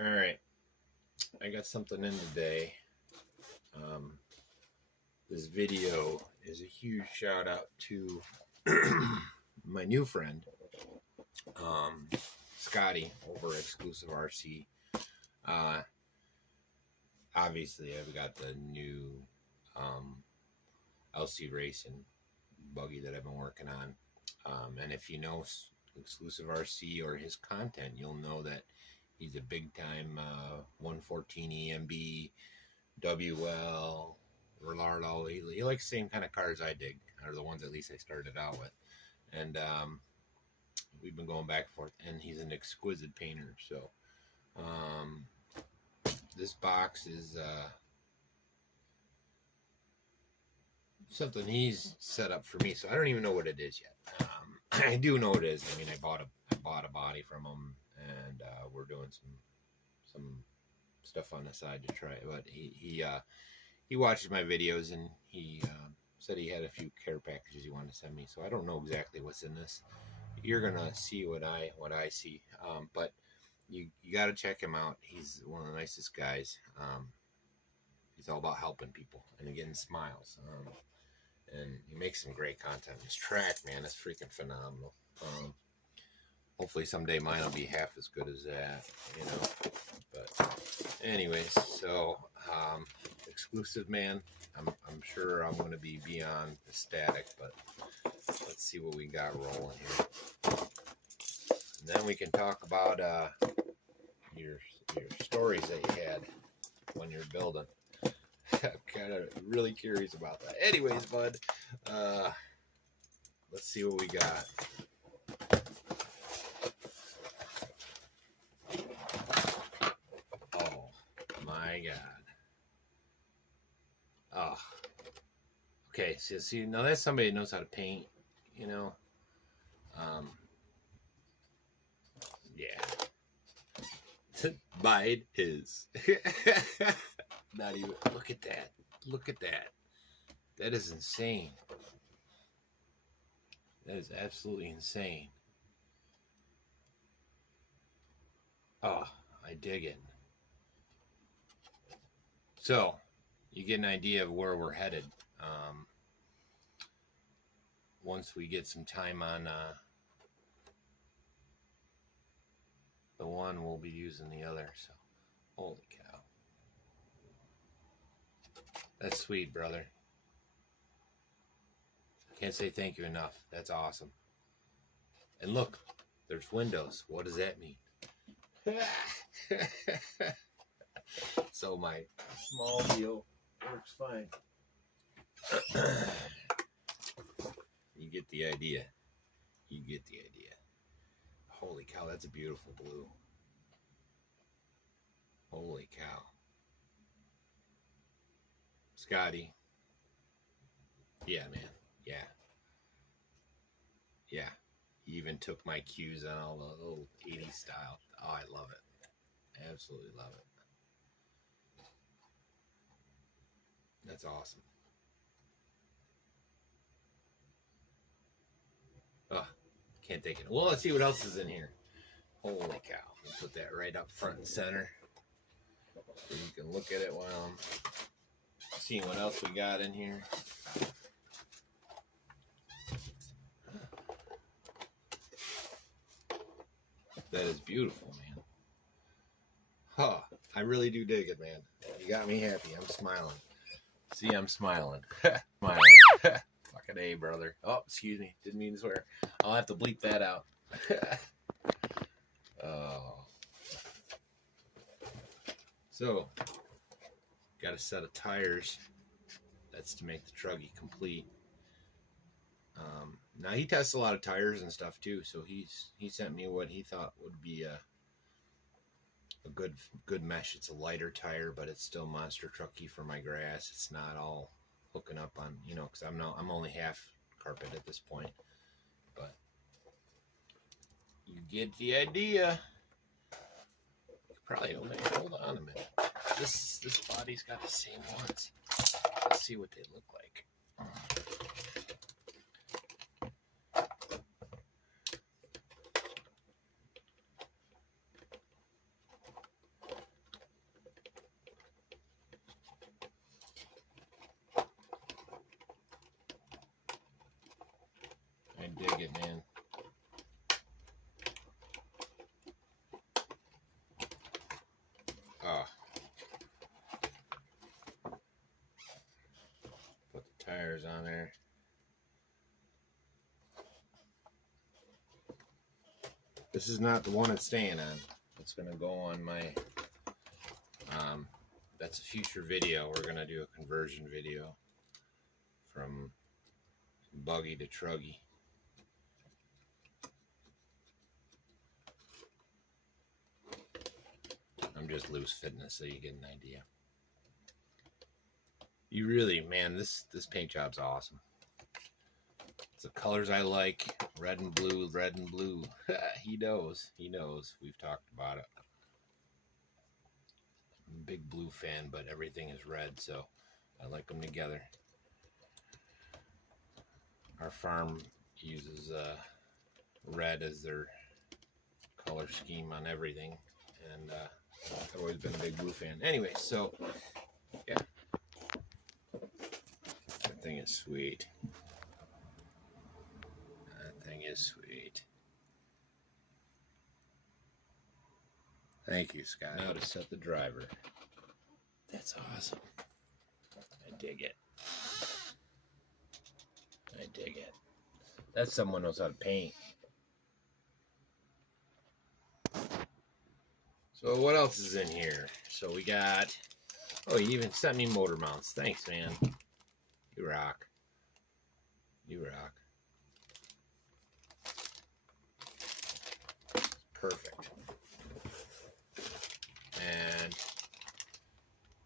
All right, I got something in today. This video is a huge shout out to my new friend, Scotty over at Exclusive RC. Obviously, I've got the new LC racing buggy that I've been working on. And if you know Exclusive RC or his content, you'll know that he's a big time 114 EMB, WL, Ronaldo. He likes the same kind of cars I dig, or the ones at least I started out with. And we've been going back and forth, and he's an exquisite painter. So this box is something he's set up for me, so I don't even know what it is yet. I do know what it is. I mean, I bought a body from him, and we're doing some stuff on the side to try it. But he watches my videos, and he said he had a few care packages he wanted to send me. So I don't know exactly what's in this. You're gonna see what I see, but you got to check him out. He's one of the nicest guys. He's all about helping people and getting smiles. And he makes some great content. His track, man, is freaking phenomenal. Hopefully someday mine will be half as good as that, you know. But anyways, so exclusive, man. I'm sure I'm going to be beyond ecstatic, but let's see what we got rolling here. And then we can talk about your stories that you had when you're building. I'm kind of really curious about that. Anyways, bud, let's see what we got. Oh my God. Oh, okay. See, now that's somebody who knows how to paint, you know. Yeah. Mine is. Not even. Look at that. Look at that. That is insane. That is absolutely insane. Oh, I dig it. So, you get an idea of where we're headed. Once we get some time on the one, we'll be using the other. So, holy cow. That's sweet, brother. Can't say thank you enough. That's awesome. And look, there's windows. What does that mean? So my small deal works fine. You get the idea. You get the idea. Holy cow, that's a beautiful blue. Holy cow. Scotty. Yeah, man. Yeah. Yeah. He even took my cues on all the little 80s style. Oh, I love it. Absolutely love it. That's awesome. Oh, can't take it. Well, let's see what else is in here. Holy cow. We'll put that right up front and center, so you can look at it while I'm seeing what else we got in here. That is beautiful, man. Huh. I really do dig it, man. You got me happy. I'm smiling. See, I'm smiling. Smiling. Fucking A, brother. Oh, excuse me. Didn't mean to swear. I'll have to bleep that out. Oh. So, got a set of tires. That's to make the truggy complete. Now he tests a lot of tires and stuff too, so he sent me what he thought would be a good mesh. It's a lighter tire, but it's still monster trucky for my grass. It's not all hooking up on, you know, because I'm only half carpet at this point. But you get the idea. Probably only hold on a minute. This body's got the same ones. Let's see what they look like. dig it, man. Oh. Put the tires on there. This is not the one it's staying on. It's gonna go on my, that's a future video. We're gonna do a conversion video from buggy to truggy. I'm just loose fitting this so you get an idea. You really, man, this paint job's awesome. It's the colors I like, red and blue, red and blue. He knows, we've talked about it. I'm a big blue fan, but everything is red, so I like them together. Our farm uses red as their color scheme on everything, and I've always been a big blue fan. Anyway, so yeah, that thing is sweet. That thing is sweet. Thank you, Scott. Now to set the driver. That's awesome. I dig it. I dig it. That's someone who knows how to paint. So what else is in here? So we got, oh, you even sent me motor mounts. Thanks, man. You rock. You rock. Perfect. And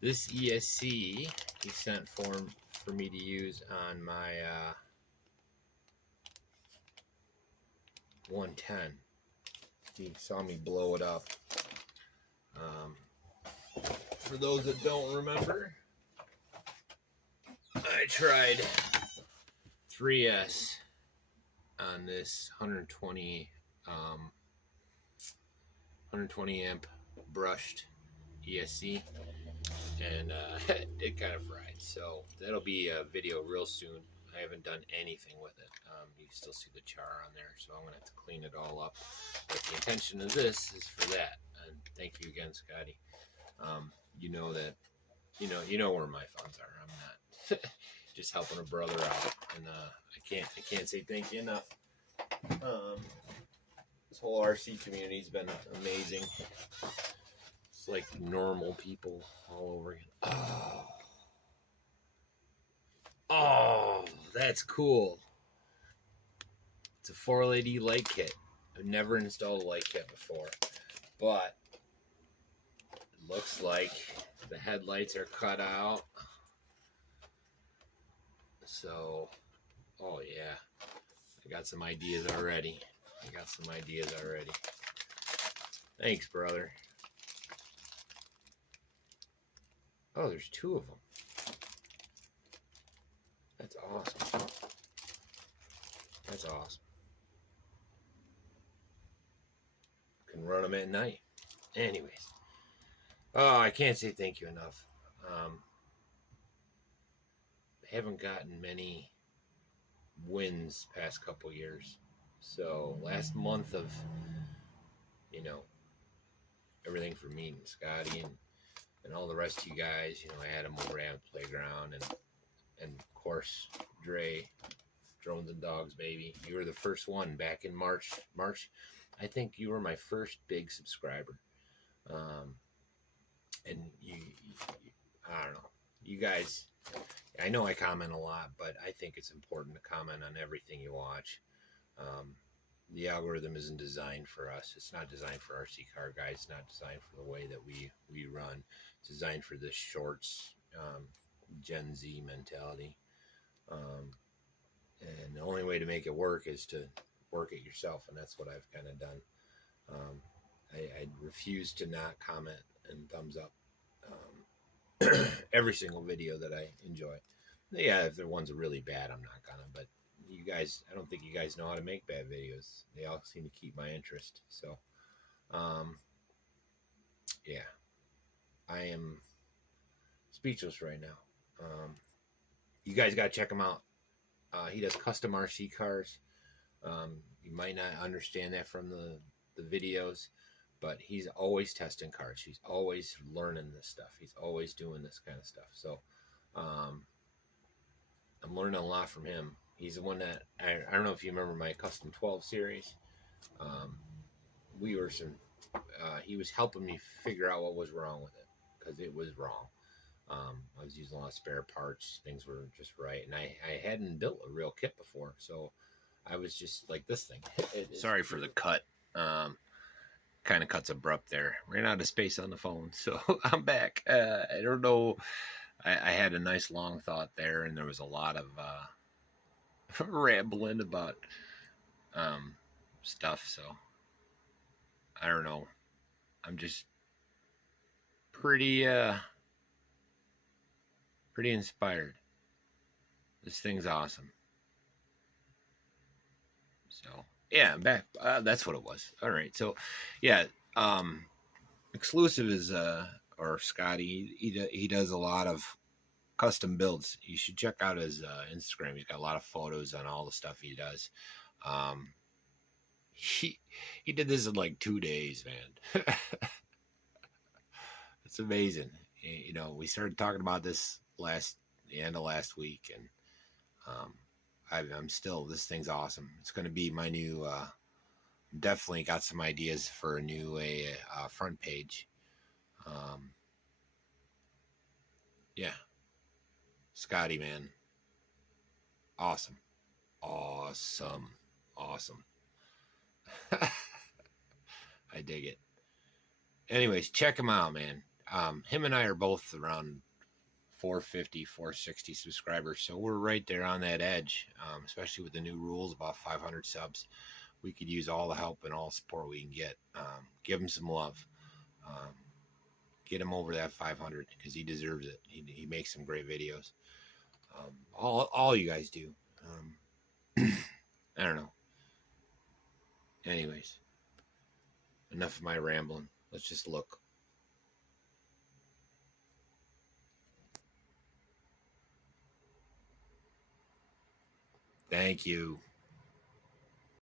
this ESC he sent for me to use on my 110. He saw me blow it up. For those that don't remember, I tried 3S on this 120 amp brushed ESC, and it kind of fried. So that'll be a video real soon. I haven't done anything with it. You still see the char on there, so I'm gonna have to clean it all up. But the intention of this is for that. And thank you again, Scotty. You know that, you know where my funds are. I'm not just helping a brother out, and I can't say thank you enough. This whole RC community's been amazing. It's like normal people all over again. Oh, that's cool. It's a 4LED light kit. I've never installed a light kit before, but it looks like the headlights are cut out. So, oh yeah, I got some ideas already. Thanks, brother. Oh, there's two of them. That's awesome. That's awesome. Can run them at night. Anyways. Oh, I can't say thank you enough. I haven't gotten many wins past couple years. So last month of, everything for me and Scotty and all the rest of you guys, I had them over at the playground, and of course, Dre, Drones and Dogs, baby. You were the first one back in March. I think you were my first big subscriber. And you, I don't know, you guys, I know I comment a lot, but I think it's important to comment on everything you watch. The algorithm isn't designed for us. It's not designed for RC car guys. It's not designed for the way that we run. It's designed for this shorts, Gen Z mentality. And the only way to make it work is to work it yourself, and that's what I've kind of done. I refuse to not comment and thumbs up every single video that I enjoy. Yeah, if the ones are really bad, I'm not gonna, but you guys, I don't think you guys know how to make bad videos. They all seem to keep my interest. So, yeah, I am speechless right now. You guys got to check him out. He does custom RC cars. You might not understand that from the videos, but he's always testing cards. He's always learning this stuff. He's always doing this kind of stuff. So I'm learning a lot from him. He's the one that, I don't know if you remember my Custom 12 series. He was helping me figure out what was wrong with it, because it was wrong. I was using a lot of spare parts. Things were just right. And I hadn't built a real kit before. So I was just like, this thing. Sorry for the cut. Kind of cuts abrupt there. Ran out of space on the phone. So I'm back. I don't know. I had a nice long thought there, and there was a lot of rambling about stuff. So I don't know. I'm just pretty inspired. This thing's awesome. So yeah, I'm back. That's what it was. All right. So yeah, Exclusive is or Scotty. He does a lot of custom builds. You should check out his Instagram. He's got a lot of photos on all the stuff he does. He did this in like 2 days, man. It's amazing. You know, we started talking about this the end of last week, and I'm still, this thing's awesome. It's going to be my new, definitely got some ideas for a new front page. Yeah. Scotty, man. Awesome. Awesome. I dig it. Anyways, check him out, man. Him and I are both around 450, 460 subscribers, so we're right there on that edge, especially with the new rules about 500 subs. We could use all the help and all support we can get. Give him some love. Get him over that 500, because he deserves it. He makes some great videos. All you guys do. I don't know. Anyways, enough of my rambling. Let's just look. Thank you.